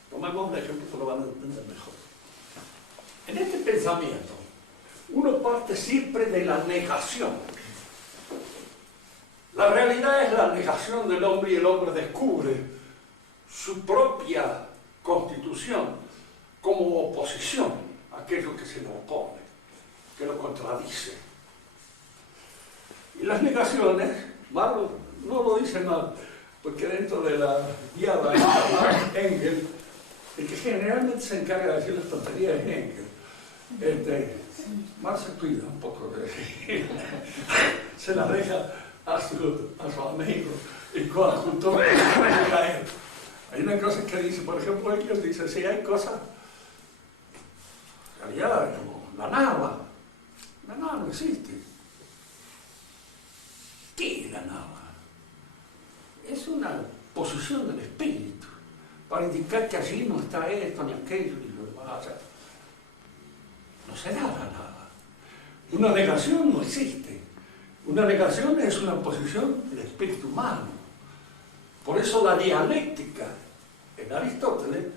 Tomemos un ejemplo que lo van a entender mejor. En este pensamiento, uno parte siempre de la negación. La realidad es la negación del hombre y el hombre descubre su propia constitución como oposición a aquello que se le opone, que lo contradice. Y las negaciones, Marx no lo dice mal, porque dentro de la guiada de Marx, Engels, el que generalmente se encarga de decir las tonterías es Engels. Marx se cuida un poco de se la deja a su amigo y coadjutor caer. Hay una cosa que dice, por ejemplo, Engels dice, sí, hay cosas, en realidad, como la nada no existe. ¿Qué es la nada? Es una posición del espíritu para indicar que allí no está esto ni aquello ni lo demás. O sea, no se da la nada. Una negación no existe. Una negación es una posición del espíritu humano. Por eso la dialéctica en Aristóteles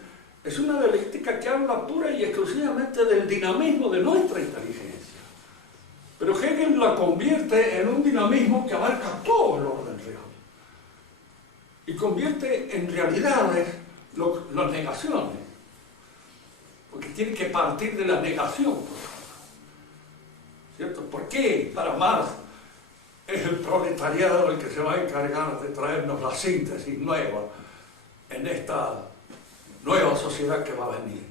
es una dialéctica que habla pura y exclusivamente del dinamismo de nuestra inteligencia. Pero Hegel la convierte en un dinamismo que abarca todo el orden real. Y convierte en realidades las negaciones. Porque tiene que partir de la negación. ¿Cierto? ¿Por qué para Marx es el proletariado el que se va a encargar de traernos la síntesis nueva en esta nueva sociedad que va a venir?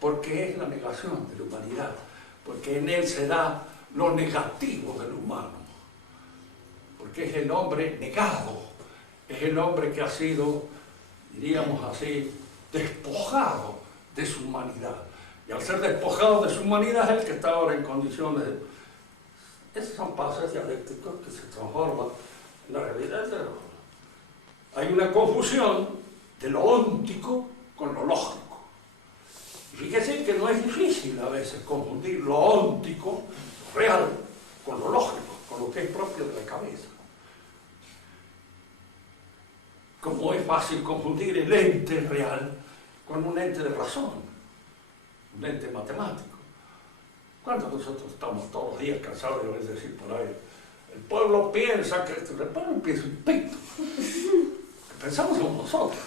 Porque es la negación de la humanidad. Porque en él se da lo negativo del humano. Porque es el hombre negado. Es el hombre que ha sido, diríamos así, despojado de su humanidad. Y al ser despojado de su humanidad es el que está ahora en condiciones de... Esos son pasos dialécticos que se transforman en la realidad. Hay una confusión de lo óntico con lo lógico. Y fíjese que no es difícil a veces confundir lo óntico, real, con lo lógico, con lo que es propio de la cabeza. Como es fácil confundir el ente real con un ente de razón, un ente matemático. ¿Cuántos de nosotros estamos todos los días cansados de oír decir por ahí? El pueblo piensa que esto, el pueblo piensa un pito. Pensamos en nosotros.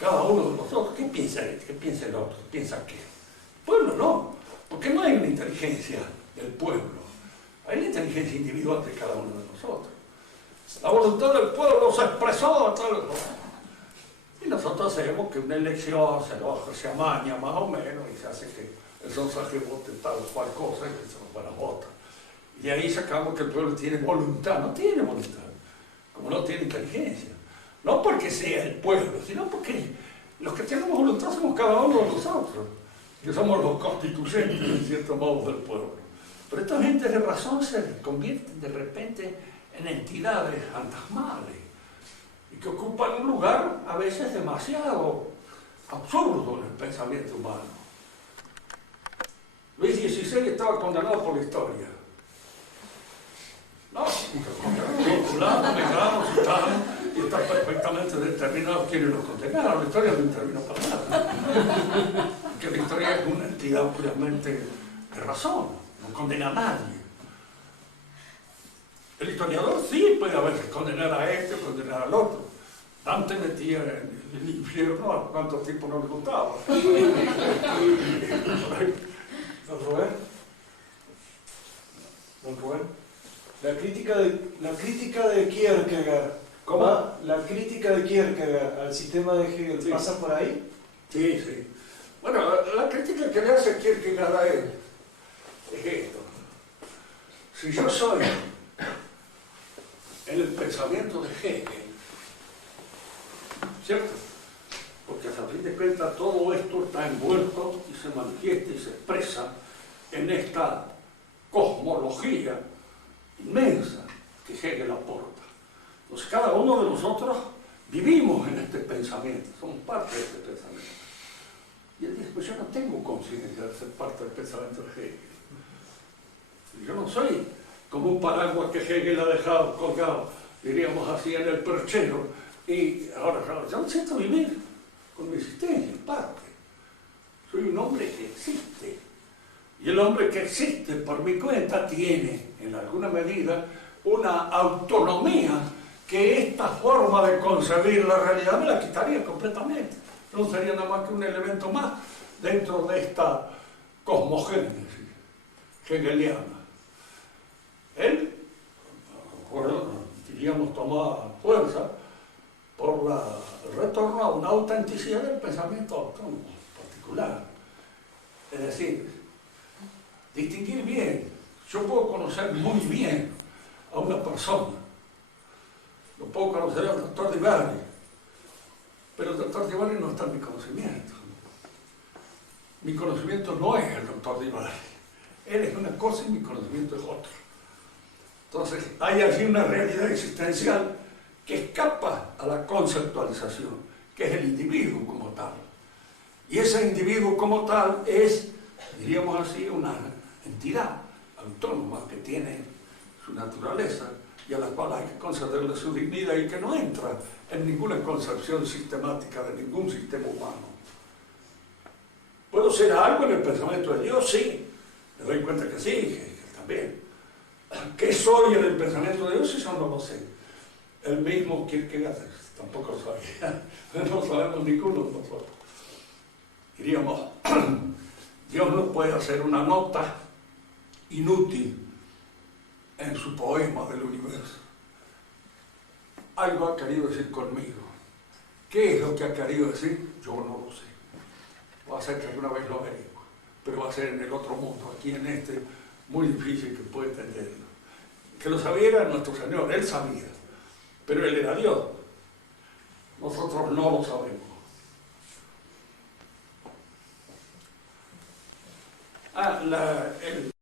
Cada uno de nosotros, ¿qué piensa él? ¿Qué piensa el otro? ¿Qué piensa qué? El pueblo no, porque no hay una inteligencia del pueblo. Hay la inteligencia individual de cada uno de nosotros. La voluntad del pueblo se expresó, tal. Y nosotros sabemos que una elección se amaña más o menos y se hace que el sonsaje vote tal o cual cosa y que se nos va la vota. Y de ahí sacamos que el pueblo tiene voluntad. No tiene voluntad, como no tiene inteligencia. No porque sea el pueblo, sino porque los que tenemos voluntad somos cada uno de nosotros, que somos los constituyentes, en cierto modo, del pueblo. Pero estas gentes de razón se convierten de repente en entidades fantasmales y que ocupan un lugar a veces demasiado absurdo en el pensamiento humano. Luis XVI estaba condenado por la historia. No, fulano, mecano, sultano, y está perfectamente determinado quiénes lo condenaron. La historia no intervino para nada. Porque la historia es una entidad puramente de razón, no condena a nadie. El historiador sí puede a veces condenar a este, condenar al otro. Dante metía en el infierno a cuántos tipos no le gustaba. ¿Don Rubén? ¿Don Rubén? La crítica de Kierkegaard. ¿Cómo? La crítica de Kierkegaard al sistema de Hegel, Sí. ¿pasa por ahí? Sí, sí. Bueno, la crítica que le hace Kierkegaard a él es esto. Si yo soy en el pensamiento de Hegel, ¿cierto? Porque hasta el fin de cuentas todo esto está envuelto y se manifiesta y se expresa en esta cosmología inmensa que Hegel aporta. Entonces cada uno de nosotros vivimos en este pensamiento, somos parte de este pensamiento. Y él dice, pues yo no tengo conciencia de ser parte del pensamiento de Hegel. Yo no soy como un paraguas que Hegel ha dejado colgado, diríamos así, en el perchero, y ahora yo necesito vivir con mi existencia, en parte. Soy un hombre que existe. Y el hombre que existe por mi cuenta tiene, en alguna medida, una autonomía que esta forma de concebir la realidad me la quitaría completamente. No sería nada más que un elemento más dentro de esta cosmogénesis hegeliana. Él, diríamos, tomaba fuerza por el retorno a una autenticidad del pensamiento autónomo particular. Es decir, distinguir bien. Yo puedo conocer muy bien a una persona. Lo puedo conocer al doctor Di-Bari, pero el doctor Di-Bari no está en mi conocimiento. Mi conocimiento no es el doctor Di-Bari. Él es una cosa y mi conocimiento es otra. Entonces, hay allí una realidad existencial que escapa a la conceptualización, que es el individuo como tal. Y ese individuo como tal es, diríamos así, una entidad autónoma que tiene su naturaleza y a la cual hay que concederle su dignidad y que no entra en ninguna concepción sistemática de ningún sistema humano. ¿Puedo ser algo en el pensamiento de Dios? Sí. Me doy cuenta que sí, que también. ¿Qué soy en el pensamiento de Dios? Eso no lo sé. El mismo Kierkegaard tampoco lo sabía. No sabemos ninguno de nosotros. Diríamos, Dios no puede hacer una nota inútil en su poema del universo. Algo ha querido decir conmigo. ¿Qué es lo que ha querido decir? Yo no lo sé. Va a ser que alguna vez lo averigüe, pero va a ser en el otro mundo, aquí en este, muy difícil que pueda entenderlo. Que lo sabía nuestro Señor, Él sabía, pero Él era Dios. Nosotros no lo sabemos. El